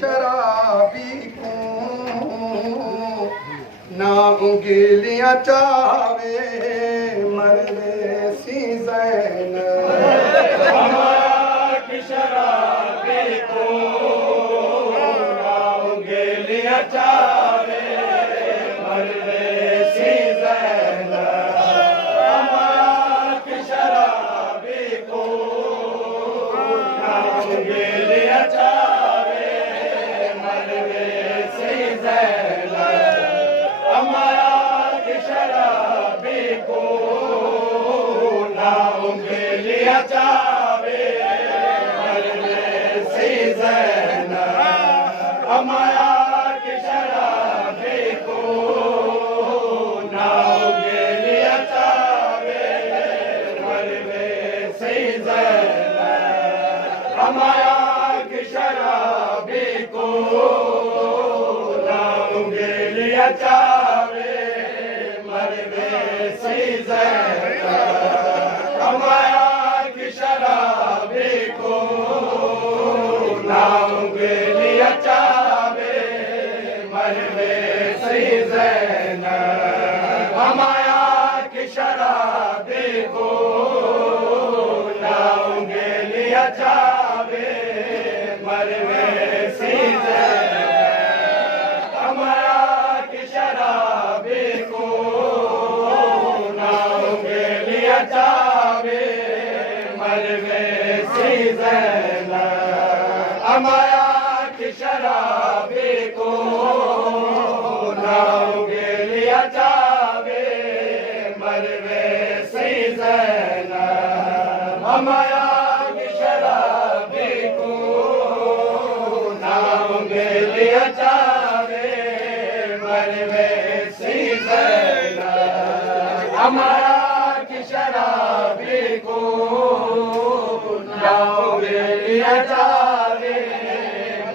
शराबी को ना उंगलियां चावे मरवे सी ज़ैनब। आख शराबी को ना उंगलियां चावे मरवे सी ज़ैनब। आख शराबी को ना उंगलियां चावे मरवे सी ज़ैनब। आख शराबी को ना उंगलियां चावे मरवे सी ज़ैनब। आख शराबी को ना उंगलियां चावे मरवे सी ज़ैनब। आख शराबी को ना उंगलियां चावे मरवे सी ज़ैनब। आख शराबी को ना उंगलियां चावे मरवे सी ज़ैनब। आख शराबी को ना उंगलियां चावे मरवे सी ज़ैनब। आख शराबी को ना उंगलियां चावे मरवे सी ज़ैनब। आख शराबी को ना उंगलियां चावे मरवे सी ज़ैनब। आख शराबी को ना उंगलियां चावे मरवे सी ज़ैनब। आख शराबी को ना उंगलियां चावे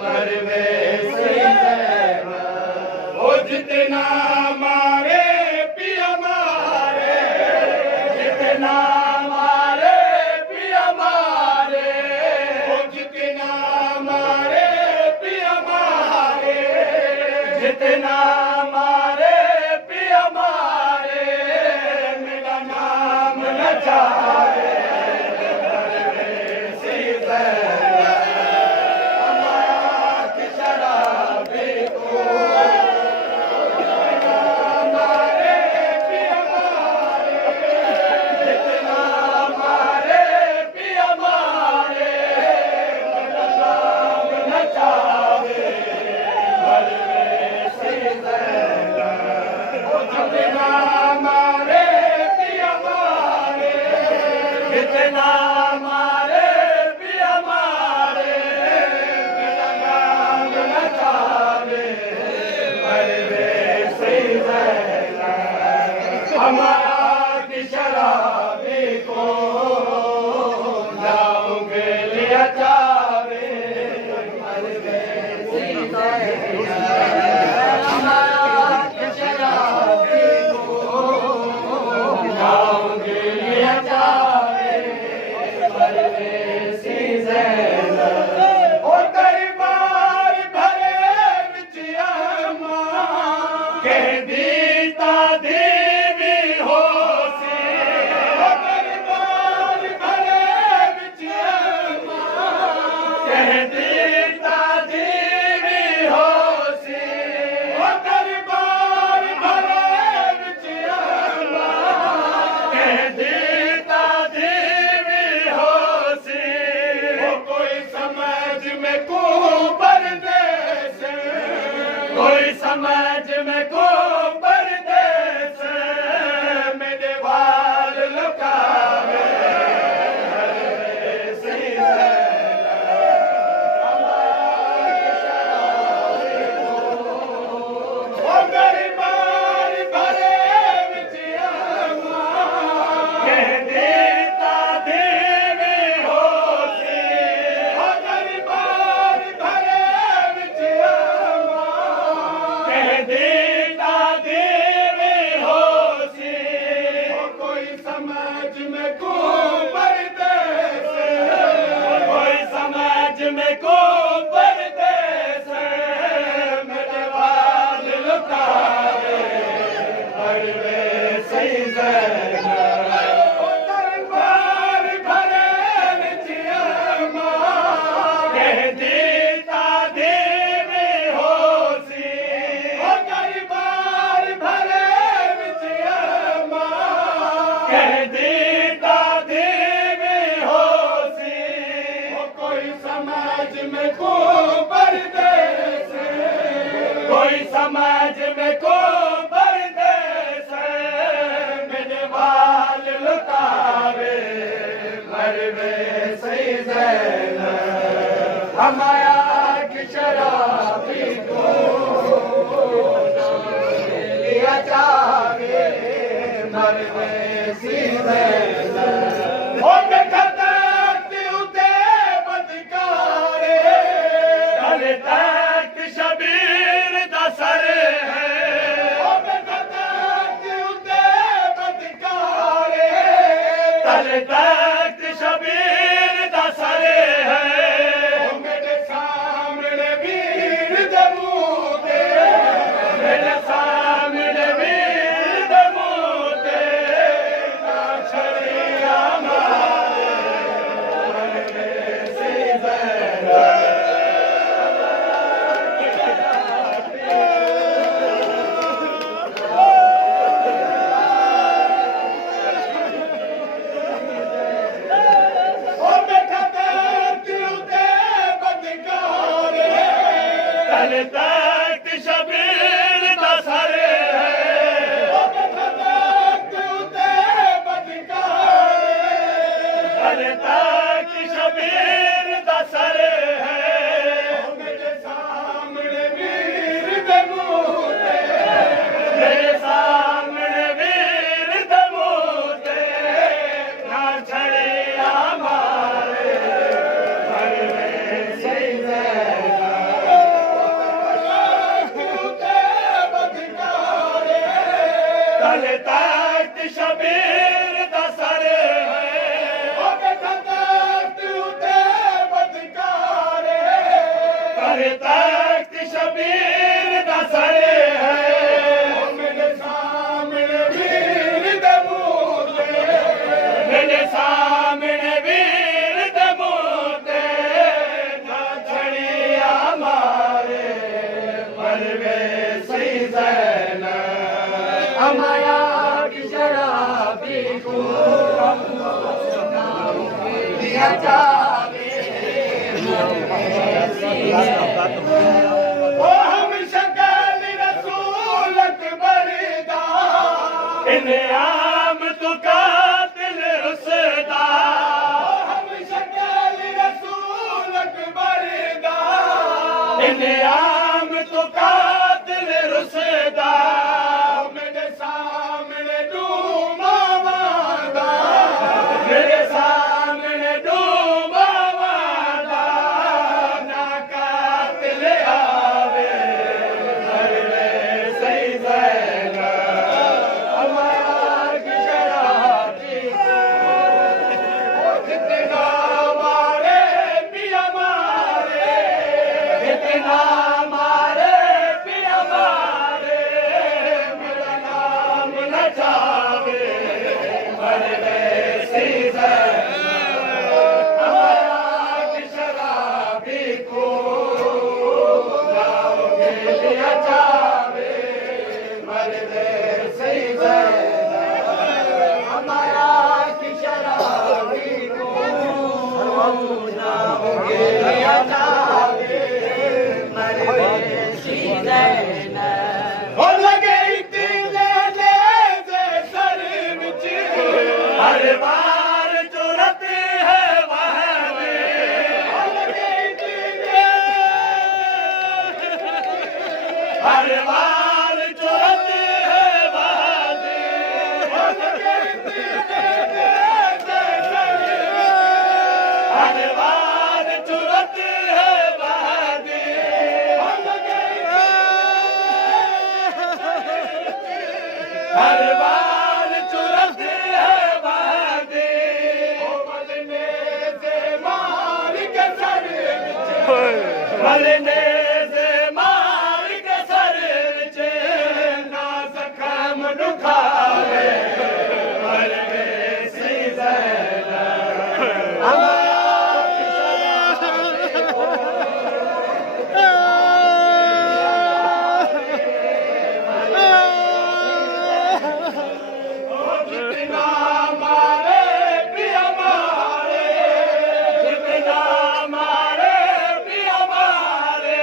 मरवे सी ज़ैनब। ओ जितना मारे पिया मारे, जितना मारे पिया मारे, ओ जितना मारे पिया मारे, जितना मारे पिया मारे, मेरा नाम न चाहे मरवे सी ज़ैनब। आख शराबी को मारे पिया मारे, जितना मारे पिया मारे, मेरा नाम न चाहे मरवे सी ज़ैनब। जितना मारे पिया मारे, जितना मारे पिया मारे, मेरा नाम न चाहे मरवे सी ज़ैनब। आख शराबी को ना उंगलियां चावे मरवे सी ज़ैनब। आख शराबी को ना उंगलियां चावे मरवे सी ज़ैनब। ओ दरबार भरे विच अम्मां कह दीता देवी होसी। ओ दरबार भरे विच अम्मां कह दीता देवी होसी। ओ दरबार भरे विच अम्मां कह दीता देवी होसी। ओ कोई समझ में को परदेस, कोई समझ में को परदेस, मेरे वाल लुकावे मरवे सी ज़ैनब। आख शराबी को ओ दरबार भरे विच अम्मां कह दीता देवी होसी। ओ दरबार भरे विच अम्मां कह दीता को परदेस मेरे वाल लुटावे मरवे सही ज़ैनब दरबार भरे विच अमान कह दीता देवी होसी दरबार भरे विच अमान कह दीता देवी होसी कोई समाज में को परदेस कोई समाज में को परदेस मेरे बाल लुटावे मरवे सही ज़ैनब हमाया की शराबी को लिया चावे मरवे सही ज़ैनब ओ देखते उते बदकारे कल तक शबीर दा सर है ओ देखते उते बदकारे कल तक शबीर दा सर है ओ मेरे सामने वीर दे मुंह ते मेरे सामने वीर दे मुंह ते ना छड़िया मारे मरवे सही ज़ैनब ओ देखते उते बदकारे कल तक शबीर दा सर है ओ देखते उते बदकारे कल तक शबीर दा सर है ओ मेरे सामने वीर दे मुंह ते मेरे सामने वीर दे मुंह ते ना छड़िया मारे मरवे सही ज़ैनब उते बदकारे कल तक शबीर दा सर है ओ देखते उते बदकारे कल तक शबीर दा सर है ओ मेरे सामने वीर दे मुंह ते मेरे सामने वीर दे मुंह ते ना छड़िया मारे मरवे सही ज़ैनब हमाया की शराबी को दिया जावे ओ हम शक्ल रसूल अकबर दा इनाम तो कातिल रुसदा हम शक्ल रसूल अकबर दा इनाम तो कातिल रुसदा मेरे सामने डूबा वादा मेरे सामने डूबा वादा ना कातिल आवे मरवे सही ज़ैनब हमारा की शराबी ओ जितना मारे पिया मारे जितना मारे पिया मारे मेरा नाम न जावे मरवे सही ज़ैनब हमारा की शराबी को जाओगे लिया जावे मरवे सही ज़ैनब हमारा की शराबी को जाओगे लिया जावे मरवे सही ज़ैनब ओ लगे इतने लेज़े सर विच हर बार जरूरत है वहादे ओ लगे इतने हर बार जरूरत है वहादे ओ लगे इतने लेज़े सर हर बार जरूरत है वहादे ओ लगे हर बार जरूरत है वहादे ओ मदने से मार के सर विच मरने से मार के सर विच ना जख्म दुखावे मरवे सी ज़ैनब जितना मारे पिया मारे जितना मारे पिया मारे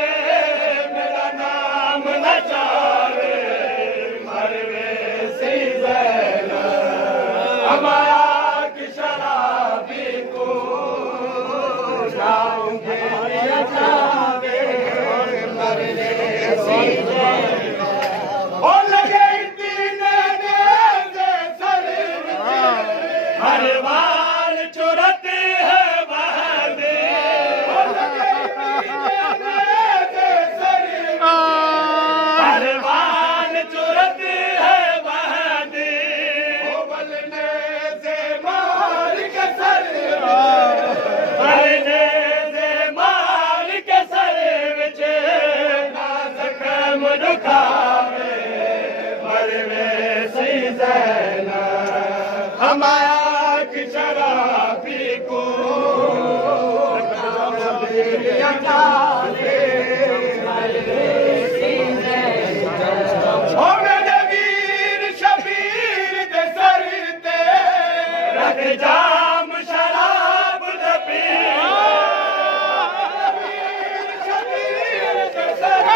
मेरा नाम न चावे मरवे सी ज़ैनब हमारा की शराबी को जाऊंगे चावे मरवे सी ज़ैनब ओ लगे हर बार चुरती है बहादे हर बार चुरती है बहादे बलने से मार के सर बलने से मार के सर विच ना जख्म दुखावे मरवे सी ज़ैनब हमारा की शराबी को ओ मेरे वीर शबीर दे सर ते रख जाम शराब दे पी शबीर दे सर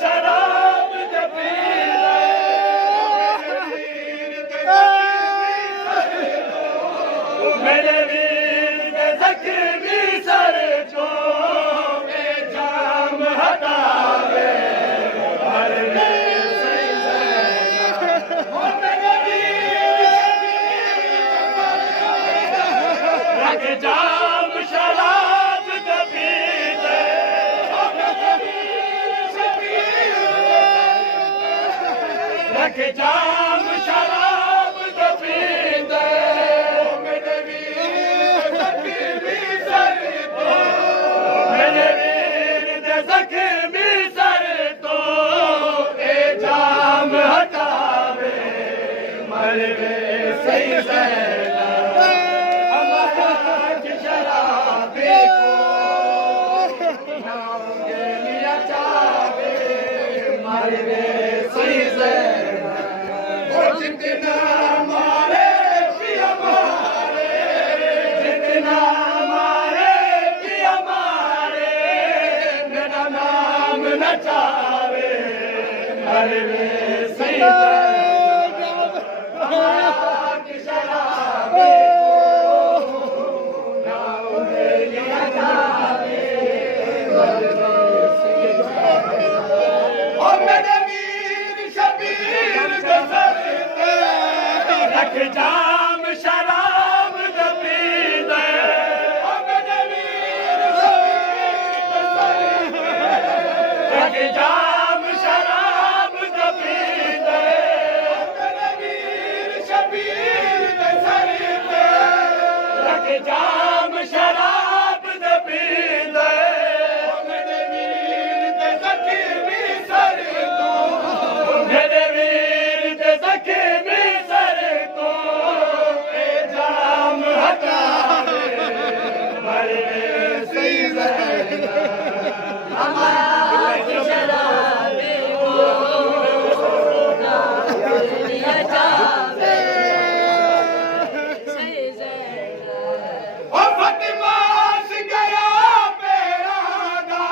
शराब दे पी मेरे वीर के ज़ख्मी सर को ए जाम हटावे मरवे सी ज़ैनब ओ मेरे वीर रख जाम शराब दे पीते ओ मेरे वीर शबीर रख जाम शराब दे पीते मेरे वीर दे ज़ख्मी सर तो ए जाम हटावे मरवे सी ज़ैनब हमारा की शराबी को नाऊंगे लिया चावे मरवे सी ज़ैनब ओ जितना मारे पिया मारे जितना मारे पिया मारे मेरा नाम न चावे मरवे सी ज़ैनब हमारा की शराबी को नाऊंगे लिया चावे मरवे सी ज़ैनब ओ मेरे वीर शबीर दे सर ते रख जाम शराब दे पी दे ओ मेरे वीर शबीर दे सर ते रख जाम शराब दे पी दे ओ मेरे वीर शबीर दे सर ते रख जाम शराब दे पी दे ओ मेरे वीर दे ज़ख्मी सर तो मेरे वीर दे ज़ख्मी सर तो ए जाम हटावे मरवे सी ज़ैनब हमारा की शराबी को लिया जावे सी ज़ैनब ओ फतिमा से गया मेरा गा